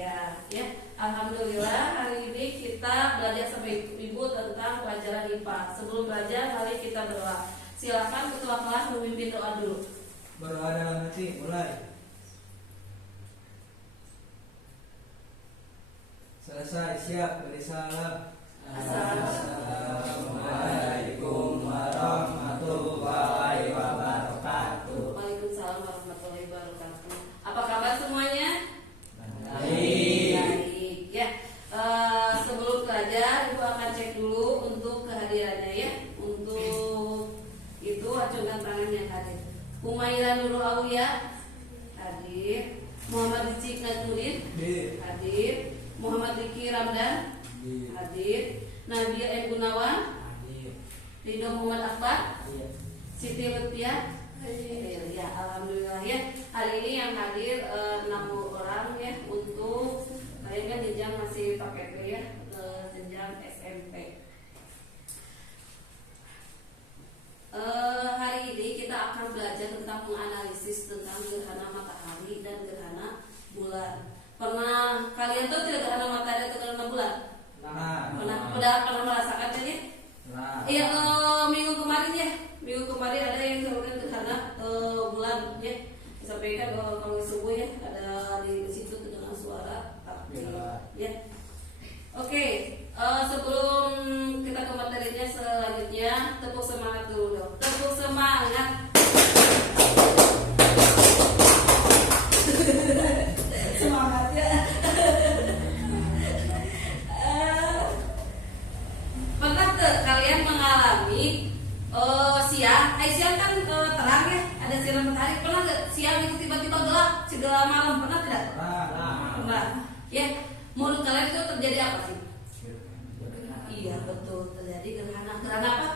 rupiah. Ya, alhamdulillah hari ini kita belajar sama ibu tentang pelajaran IPA. Sebelum belajar, mari kita berdoa. Silakan ketua kelas memimpin doa dulu. Berdoa dalam hati, mulai. Selesai, siap, beri salam. Assalamualaikum warahmatullahi wabarakatuh. Waalaikumsalam warahmatullahi wabarakatuh. Apa kabar semuanya? Baik. Baik. Ya. Sebelum belajar, ibu akan cek dulu untuk kehadirannya ya. Untuk itu acungkan tangan yang hadir. Umaira Nurul Aulia hadir. Muhammad Rizky Naturin hadir. Muhammad Riki Ramdan hadir. Nabil M. Gunawan Hadir. Ridho Muhammad Akbar Hadir. Siti Lutfiah hadir. Ya, alhamdulillah ya. Hari ini yang hadir 60 orang ya. Untuk kalian kan jenjang masih pakai P ya, jenjang SMP. Hari ini kita akan belajar tentang menganalisis tentang gerhana matahari dan gerhana bulan. Pernah kalian tahu tidak gerhana matahari atau gerhana bulan? Pernah merasakan ini? Iya, minggu kemarin ada yang kemudian gerhana bulan ya. Disampaikan kalau subuh ya, ada di situ dengan suara takbir ya. Oke, sebelum kita ke materinya selanjutnya, tepuk semangat dulu dong. Tepuk semangat. Semangat ya. Pernah kalian mengalami siang kan terang ya, ada sinar matahari. Pernah nggak siang itu tiba-tiba gelap segala malam? Pernah tidak? Pernah. Ya, menurut kalian itu terjadi apa sih? Iya betul, terjadi gerhana apa?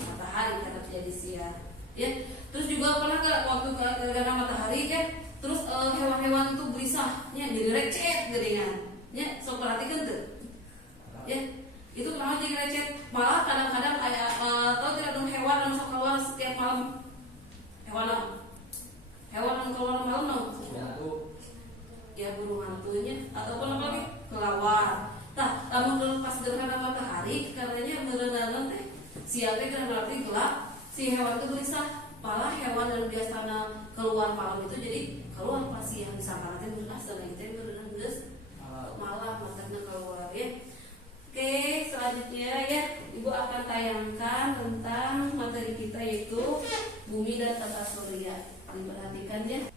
Matahari karena terjadi siang. Ya, terus juga pernah nggak waktu gerhana matahari ya? Terus hewan-hewan itu berisahnya jadi recet geringan. Ya, so perhatikan tuh. Ya, itu kenapa jadi recet? Malah kadang-kadang kayak tahu tidak dong hewan yang sok keluar setiap malam. Hewan yang keluar malam dong. Ya burung hantunya ataupun apa lagi? Kelawar. Nah, namun pas gerhana matahari karenanya berenang teh siangnya kan berarti gelap, si hewan itu berisah. Malah hewan yang biasanya keluar malam itu jadi keluar pas siang disangka nanti berenang dan itu berenang des malam matanya keluar ya. Oke, selanjutnya ya ibu akan tayangkan tentang materi kita yaitu bumi dan tata surya. Diperhatikan ya.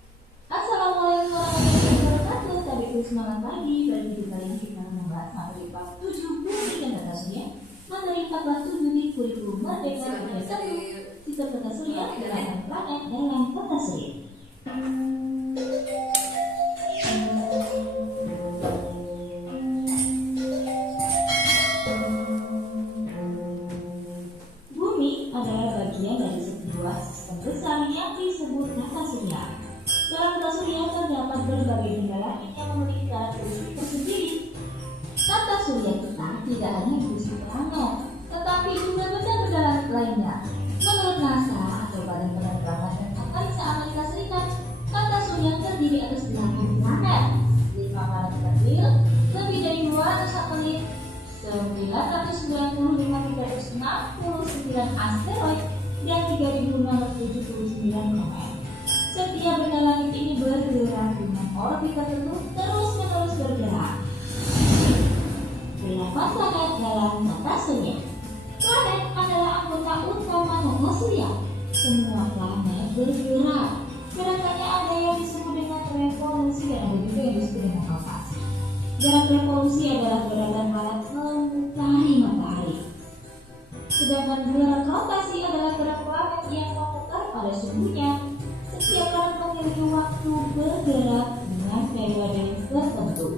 Assalamualaikum warahmatullahi wabarakatuh. Tadi itu semangat pagi. Bagi kita yang kita membahas materi bab 7 bumi dan tata surya. Materi bab 7 di kurikulum Merdeka Belajar 1. Sistem tata surya dalam planet dalam tata surya. Bumi adalah bagian dari sebuah sistem besar yang disebut tata surya. Dalam tata surya terdapat berbagai benda langit yang memiliki karakteristik tersendiri. Tata surya kita tidak hanya berisi planet, tetapi juga benda-benda langit lainnya. Menurut NASA atau Badan Penerbangan dan Antariksa Amerika Serikat, tata surya terdiri atas 8 planet, 5 planet kecil, lebih dari 200 satelit, 995.369 asteroid, dan 3.679 komet. Setiap benda langit ini bergerak dengan orbit tertentu terus-menerus bergerak. 8 planet dalam tata surya. Planet adalah anggota utama tata surya. Semua planet bergerak. Gerakannya ada yang disebut dengan revolusi dan ada juga yang disebut dengan rotasi. Gerak revolusi adalah gerakan planet memutari matahari. Sedangkan gerak rotasi adalah gerak planet yang memutar pada suhunya. Setiap planet memiliki waktu bergerak dengan periode tertentu.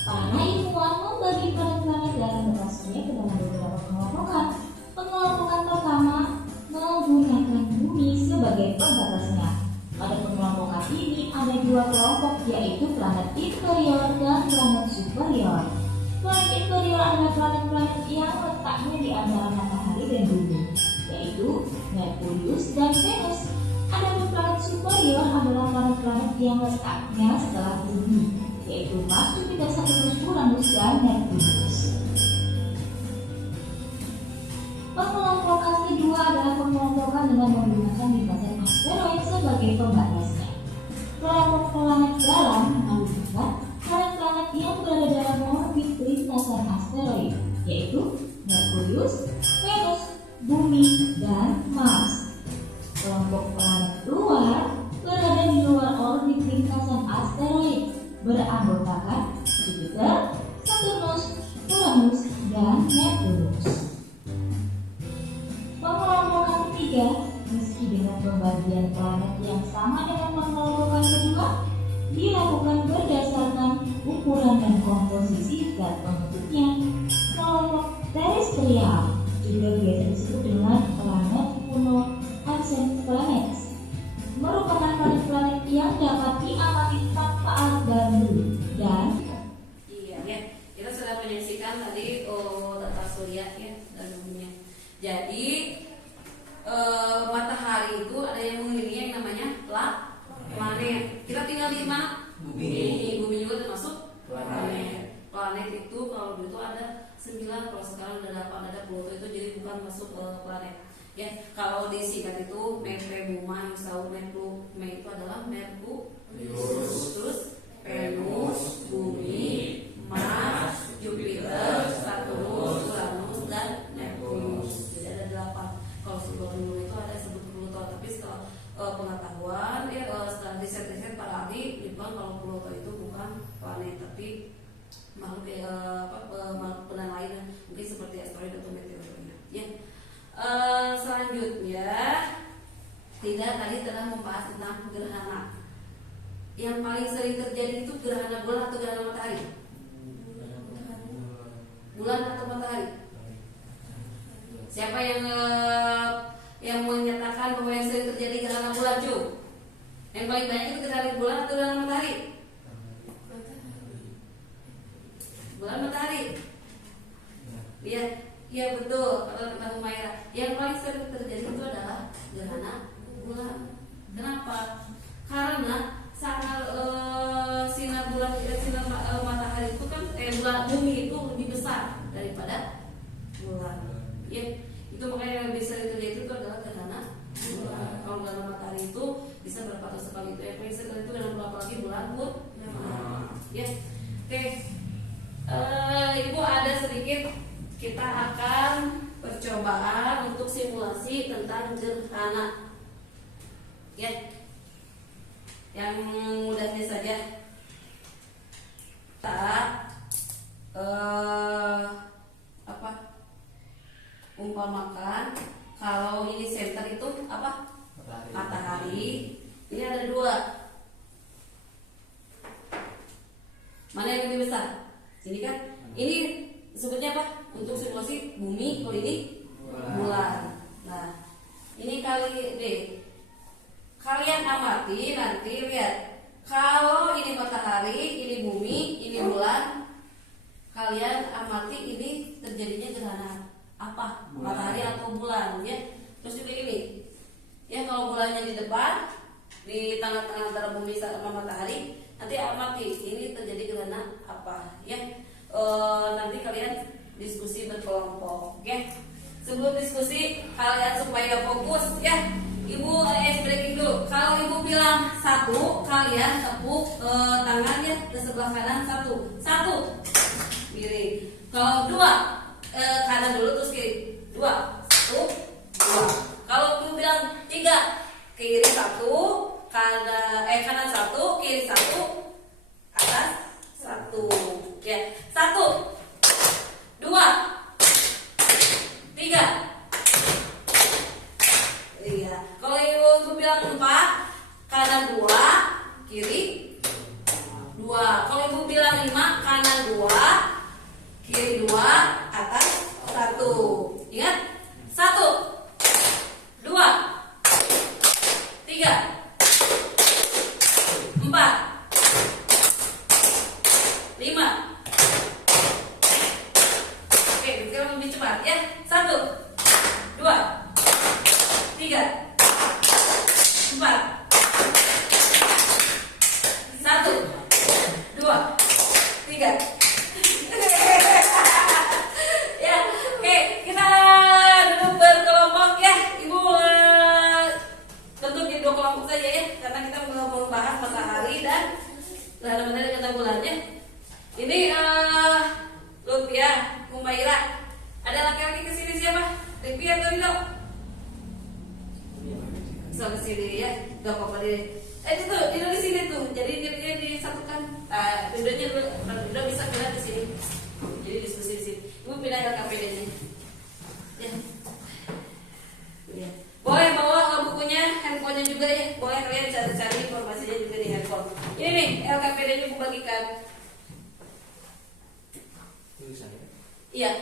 Para ilmuwan membagi planet-planet dalam tata surya ke dalam beberapa pengelompokan. Pengelompokan pertama menggunakan bumi sebagai pembatasnya. Pada pengelompokan ini ada 2 kelompok, yaitu planet inferior dan planet superior. Planet inferior adalah planet-planet yang letaknya di antara matahari dan bumi, yaitu Merkurius dan Venus. Adapun planet superior adalah planet-planet yang letaknya setelah bumi, dan Neptunus. Pengelompokan kedua adalah pengelompokan dengan menggunakan lintasan asteroid sebagai pembatasnya. Kelompok planet dalam meliputi planet-planet yang berada dalam orbit lintasan asteroid, yaitu Merkurius, Venus, Bumi, dan Mars. Kelompok planet luar berada di luar orbit lintasan asteroid, beranggotakan Jupiter, Saturnus, Uranus, dan Neptunus. Pengelompokan ketiga, meski dengan pembagian planet yang sama dengan pengelompokan kedua, dilakukan berdasarkan ukuran dan komposisi zat pembentuknya. Kelompok terestrial juga biasa disebut dengan planet kuno ancient planets, merupakan planet-planet yang dapat diamati tanpa alat bantu dan Iya ya, kita sudah menyaksikan tadi tata surya ya dan buminya. Jadi matahari itu ada yang mengelilingi yang namanya planet. Kita tinggal di mana? Bumi. Bumi juga termasuk planet. Planet itu kalau dulu itu ada 9, kalau sekarang udah 8, ada Pluto itu jadi bukan masuk planet. Ya, kalau disingkat itu Buma, Me itu adalah Merkurius, terus Venus, Bumi, Mars, Jupiter, Saturnus, Uranus, dan Neptunus. Jadi ada 8. Kalau sebelum dulu itu ada sebut Pluto, tapi setelah pengetahuan setelah riset para ahli bilang kalau Pluto itu bukan planet tapi makhluk makhluk lain, mungkin seperti asteroid atau meteor ya. Selanjutnya tidak tadi telah membahas tentang gerhana. Yang paling sering terjadi itu gerhana bulan atau gerhana matahari? Bulan atau matahari? Siapa yang menyatakan bahwa yang sering terjadi gerhana bulan, Cu? Yang paling banyak itu gerhana bulan atau gerhana matahari? Bulan matahari. Iya betul. Kalau kita Humaira, yang paling sering terjadi itu adalah gerhana bulan. Kenapa? Karena sangat sinar bulan, sinar matahari itu kan bulan bumi itu lebih besar daripada bulan. Ya, itu makanya yang bisa terjadi itu adalah gerhana bulan. Kalau gerhana matahari itu bisa berapa ratus kali itu. Yang paling sering itu gerhana bulan, apalagi bulan ya. Oke. Ibu ada sedikit kita akan percobaan untuk simulasi tentang gerhana. Ya. Yang mudahnya saja. Kita umpamakan kalau ini center itu apa? Matahari. Ini ada 2. Mana yang lebih besar? Sini kan? Ini sebutnya apa? Untuk simulasi bumi, kalau ini bulan. Nah, ini kali D. Kalian amati nanti lihat. Kalau ini matahari, ini bumi, ini bulan. Kalian amati ini terjadinya gerhana apa? Matahari atau bulan ya. Terus juga ini. Ya kalau bulannya di depan, di tengah-tengah antara bumi sama matahari, nanti amati ini terjadi gerhana apa ya. Nanti kalian diskusi berkelompok ya. Sebelum diskusi kalian supaya fokus ya. Ibu breaking dulu. Kalau ibu bilang 1, kalian tepuk tangannya ke sebelah kanan 1. 1 kiri. Kalau 2 kanan dulu terus kiri. 2 1 2. Kalau ibu bilang 3, kiri 1, kanan 1, kiri 1, atas 1. Ya. 1 2 3. Iya. Kalau ibu bilang 4, kanan 2, kiri 2. Kalau ibu bilang 5, kanan 2, kiri 2, atas 1. Ingat? 1 2 3 4 5. Oke, sekarang lebih cepat ya. 1 2 3 4 1 2 3 bulannya. Ini Lutfia, Humaira. Ada laki-laki kesini siapa? Devi atau Rino? Bisa kesini ya, gak apa-apa deh. Itu tuh, Rino di sini tuh. Jadi dia disatukan. Rino bisa pindah di sini. Jadi diskusi di sini. Ibu pindah ke KPD-nya. Ya. Ya. Boleh bawa bukunya, handphonenya juga ya. Boleh kalian cari-cari informasinya juga di handphone. Ini nih LKPD-nya ibu bagikan. Iya.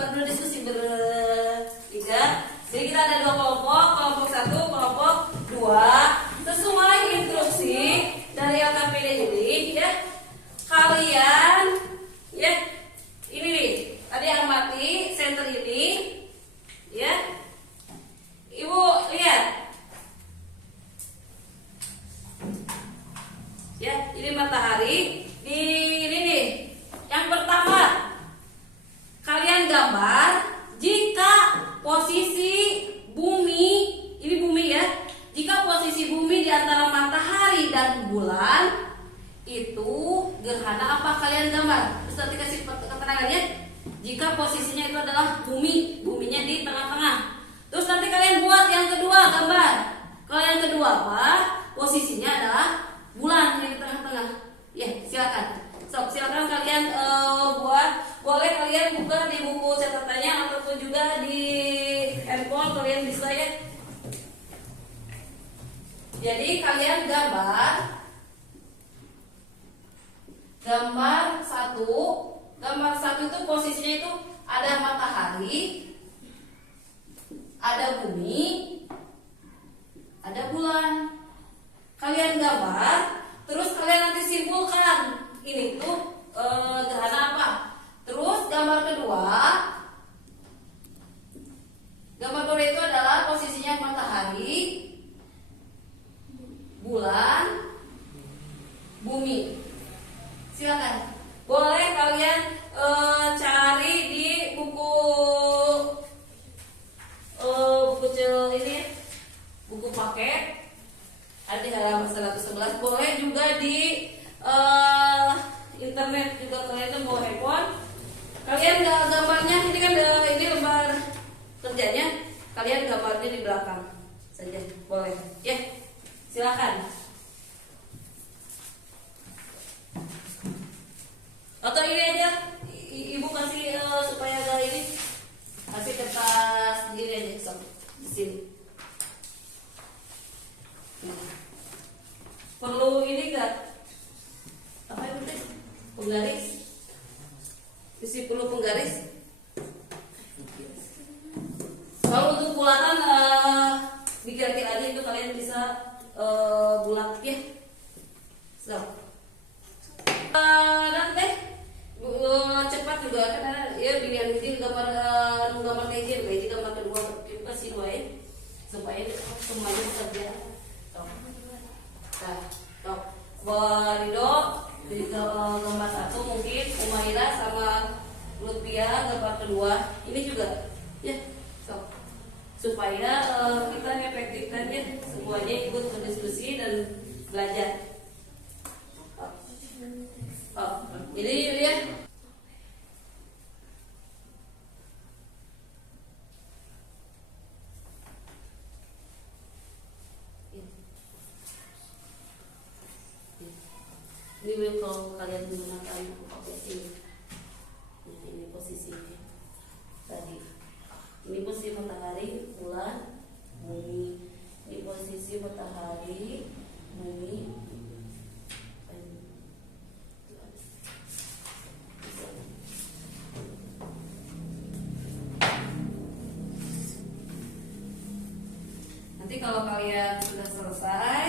Berdiskusi bertiga. Jadi kita ada 2 kelompok, kelompok 1, kelompok 2. Sesuai instruksi dari LKPD ini ya. Kalian ya. Ini nih, tadi amati center ini ya. Ibu lihat. Ya, ini matahari di ini nih. Yang pertama, kalian gambar jika posisi bumi, ini bumi ya. Jika posisi bumi di antara matahari dan bulan itu gerhana apa kalian gambar? Terus nanti kasih keterangannya. Jika posisinya itu adalah bumi, buminya di tengah-tengah. Terus nanti kalian buat yang kedua gambar. Kalau yang kedua apa? Posisinya adalah bulan yang di tengah-tengah. Ya, silakan. Silakan kalian buat. Boleh kalian buka di buku catatannya ataupun juga di handphone kalian bisa ya. Jadi kalian gambar satu. Gambar satu itu posisinya itu ada matahari, ada bumi, ada bulan. Kalian gambar, terus kalian nanti simpulkan ini tuh gerhana apa. Terus gambar kedua itu adalah posisinya matahari, bulan, bumi. Silakan. Boleh kalian cari di buku ini, buku paket. Ada di halaman 111. Boleh juga di internet juga kalian mau handphone. Kalian gambarnya ini kan ini lembar kerjanya. Kalian gambarnya di belakang saja. Boleh. Ya. Silakan. Atau ini aja, ibu kasih supaya agak ini, kasih kertas ini aja di sini. Perlu ini enggak? Apa itu teh? Penggaris? Isi perlu penggaris? Kalau untuk bulatan dikira-kira aja itu kalian bisa bulat ya. So. Dan teh cepat juga kan ada ya pilihan ini gambar kayak gini gambar kedua kita sih dua ya supaya semuanya bekerja. Nah, Barido di gambar satu mungkin Umaira sama Lutfia gambar kedua ini juga ya supaya kita efektifkan ya semuanya ikut berdiskusi dan belajar. Jadi ya. Ini kalau kalian menggunakan posisi, nah ini posisinya tadi. Ini posisi matahari, bulan, bumi. Ini posisi matahari, bumi. Nanti kalau kalian sudah selesai,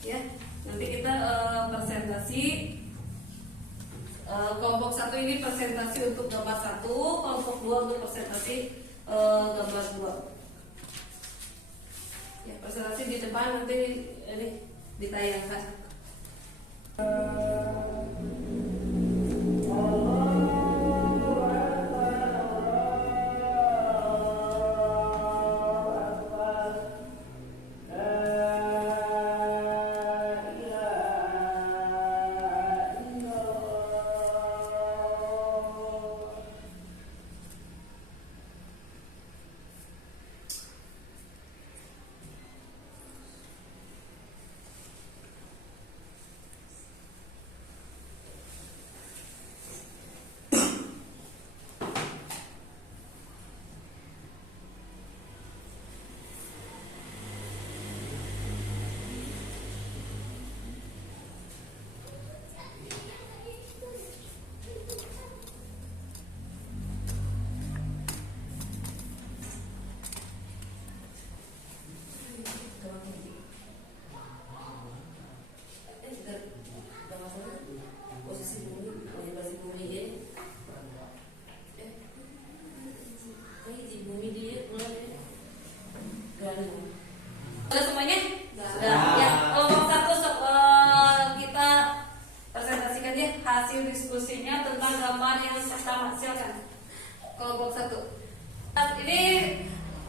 ya, nanti kita presentasi. Kelompok satu ini presentasi untuk gambar satu, kelompok dua untuk presentasi gambar dua. Ya, presentasi di depan nanti ini ditayangkan. hasil diskusinya tentang gambar yang pertama. Silakan. Kelompok 1. Ini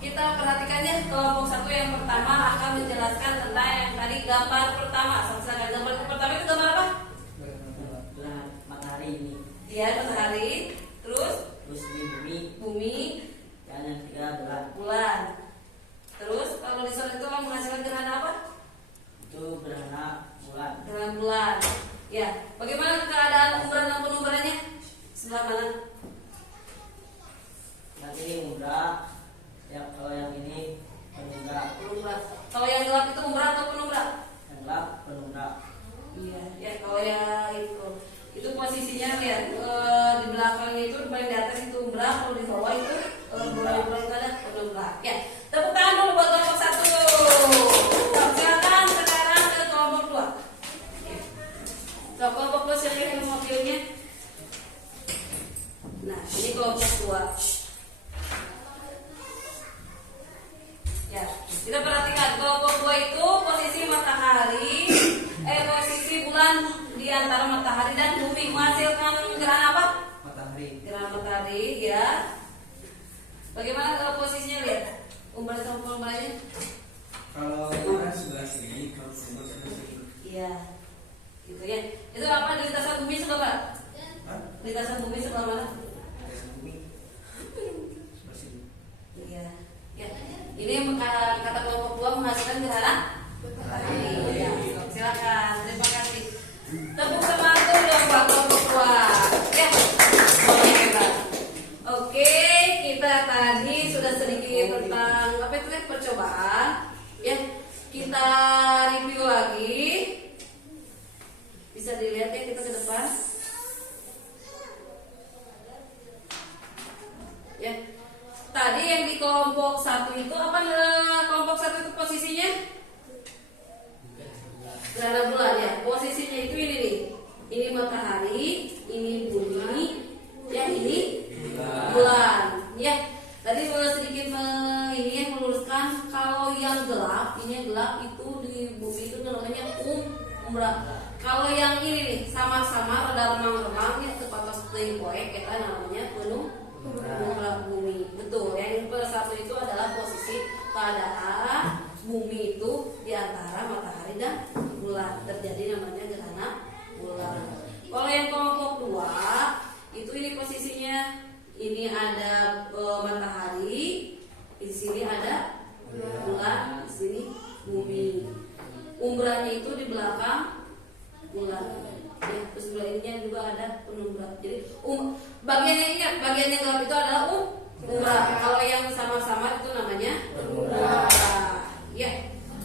kita perhatikan ya, kelompok 1 yang pertama akan menjelaskan tentang yang tadi gambar pertama. Silakan. Gambar pertama itu gambar apa? Gerhana matahari ini. Iya, matahari. Terus Di bumi. bumi, Dan yang ketiga bulan. bulan. Terus kalau di sana itu menghasilkan gerhana apa? Itu gerhana bulan. Gerhana bulan. Ya, bagaimana keadaan umbrah dan penumburannya? Sebelah mana? Yang ini muda. Kalau yang ini penumbra. Penumbra. Kalau yang gelap itu umbrah atau penumbra? Yang gelap penumbra. Iya, ya kalau yang itu posisinya lihat di belakangnya itu di paling di atas itu umbrah, kalau di bawah itu bulan-bulan itu ada penumbra. Ya, tepuk tangan dulu buat kelompok 1. Silakan sekarang ke kelompok 2. Nah, kelompok 2 silakan yang mewakilinya. Nah, ini kelompok 2. Ya, kita perhatikan kelompok 2 itu posisi matahari, posisi bulan di antara matahari dan bumi menghasilkan gerhana apa? Matahari. Gerhana matahari, ya. Bagaimana kalau posisinya lihat? Umbra sama penumbranya? Kalau bulan sebelah sini, kalau sumber sebelah sini. Iya. Gitu ya. Itu apa lintasan bumi sebelah mana? Hah? Lintasan bumi sebelah mana? Dari bumi. Sebelah sini. Iya. Ya. Ini kata kelompok 2 menghasilkan gerhana matahari. Ya, silakan. Terima kasih. Tepuk semangat dong buat kelompok 2. Ya. Semuanya hebat. Oke, kita tadi sudah sedikit tentang apa itu kan percobaan. Ya. Kita review lagi. Bisa dilihat ya kita ke depan. Ya. Tadi yang di kelompok 1 itu apa? Kelompok 1 itu posisinya gerhana bulan ya. Posisinya itu ini nih. Ini matahari, ini bumi, yang ini bulan. Ya. Tadi sedikit ini yang meluruskan kalau yang gelap, ini yang gelap itu di bumi itu namanya umbrah. Kalau yang ini nih sama-sama rada remang-remang ya tepat teuing poek kita namanya penumbra bumi. Betul. Yang satu itu adalah posisi keadaan bumi itu di antara matahari dan bulan. Terjadi namanya gerhana bulan. Kalau yang kelompok 2 itu ini posisinya ini ada matahari, di sini ada bulan, di sini bumi. Umbrahnya itu di belakang bulan. Ya, terus sebelah ininya juga ada penumbra. Jadi bagian yang ingat, bagian yang gelap itu adalah umbrah. Kalau yang sama-sama itu namanya penumbra. Ya,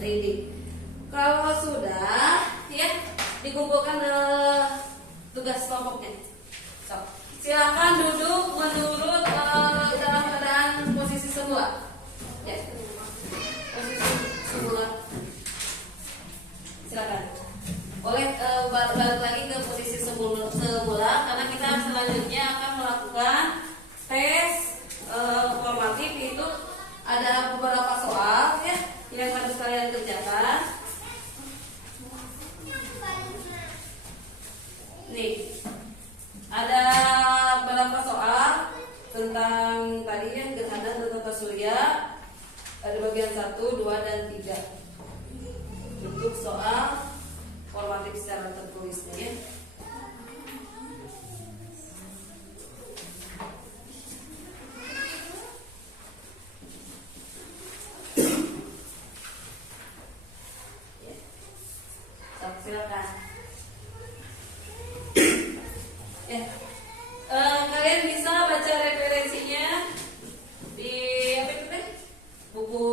ini. Kalau sudah ya dikumpulkan tugas kelompoknya. So, silakan duduk menurut dalam keadaan posisi semula. Ya. Posisi semula. Silakan. Boleh balik lagi ke posisi semula karena kita selanjutnya akan melakukan tes formatif. Itu ada beberapa soal ya yang harus kalian kerjakan. Nih, ada beberapa soal tentang tadi ya gerhana dan tata surya. Ada bagian 1, 2, dan 3. Untuk soal formatif secara tertulisnya ya. Silakan. Ya. Kalian bisa baca referensinya di apa itu teh? Buku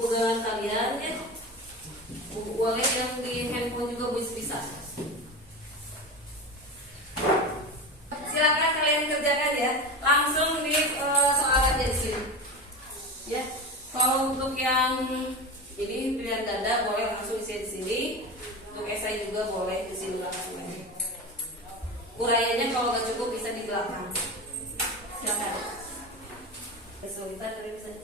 pegangan kalian ya. Buku boleh yang di handphone juga bisa. Silakan kalian kerjakan ya. Langsung di soalannya di sini. Ya. Kalau untuk yang ini pilihan ganda boleh langsung isi di sini. Untuk esai juga boleh di sini langsung aja. Uraiannya kalau nggak cukup bisa di belakang. Silakan. Kesulitan kalian bisa.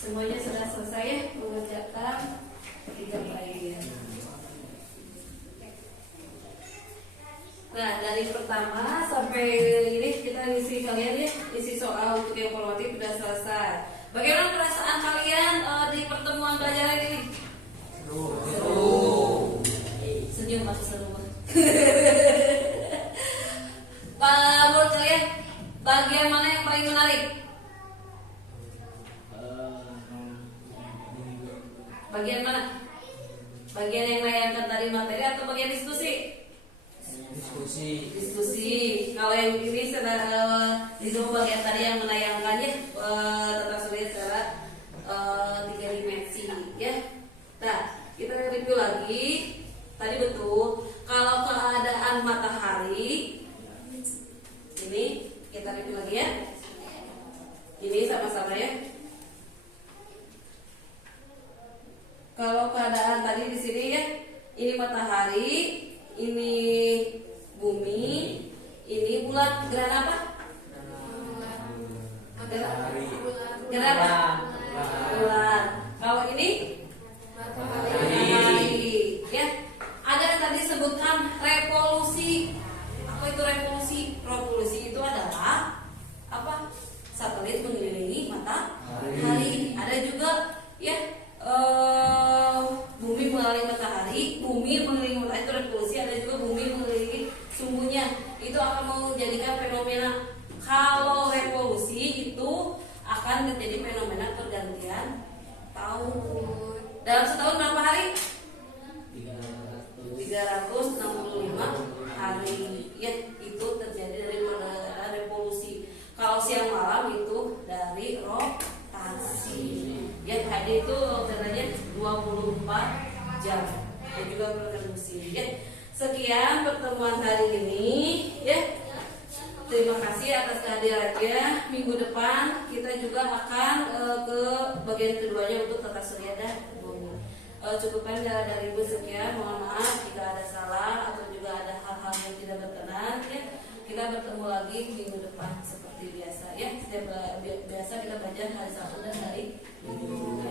Semuanya sudah selesai ya mengerjakan 3 bagian. Nah, dari pertama sampai ini kita isi kalian ya, isi soal untuk yang formatif sudah selesai. Bagaimana perasaan kalian di pertemuan belajar ini? Seru. Senyum masih seru. Menurut kalian bagian mana yang paling menarik? Bagian mana? Bagian yang menayangkan tadi materi atau bagian diskusi? Diskusi. Kalau yang ini di semua bagian tadi yang menayangkannya tata surya secara 3 dimensi ya. Nah, kita review lagi. Tadi betul kalau keadaan matahari ini kita review lagi ya. Ini sama-sama ya. Kalau keadaan tadi di sini ya, ini matahari, ini bumi, ini bulan. Gerhana apa? Gerhana bulan. Kalau ini matahari. Ya, ada yang tadi sebutkan revolusi. Apa itu revolusi? Revolusi itu adalah apa? Satelit mengelilingi matahari. Ada juga ya. Bumi mengelilingi matahari, bumi mengelilingi matahari itu revolusi. Ada juga bumi mengelilingi sumbunya. Itu akan menjadikan fenomena. Kalau revolusi itu akan menjadi fenomena pergantian tahun. Dalam setahun berapa hari? 365 hari. Ya, itu terjadi dari peredaran revolusi. Kalau siang malam itu dari rotasi. Ya, hari itu caranya 24 jam. Dan juga berrevolusi. Ya. Sekian pertemuan hari ini. Ya. Terima kasih atas kehadirannya. Minggu depan kita juga akan ke bagian keduanya untuk tata surya dan bumi. Cukupkan dari Ibu sekian. Mohon maaf jika ada salah atau juga ada hal-hal yang tidak berkenan. Ya. Kita bertemu lagi minggu depan seperti biasa. Ya, setiap biasa kita belajar hari Sabtu dan hari Minggu.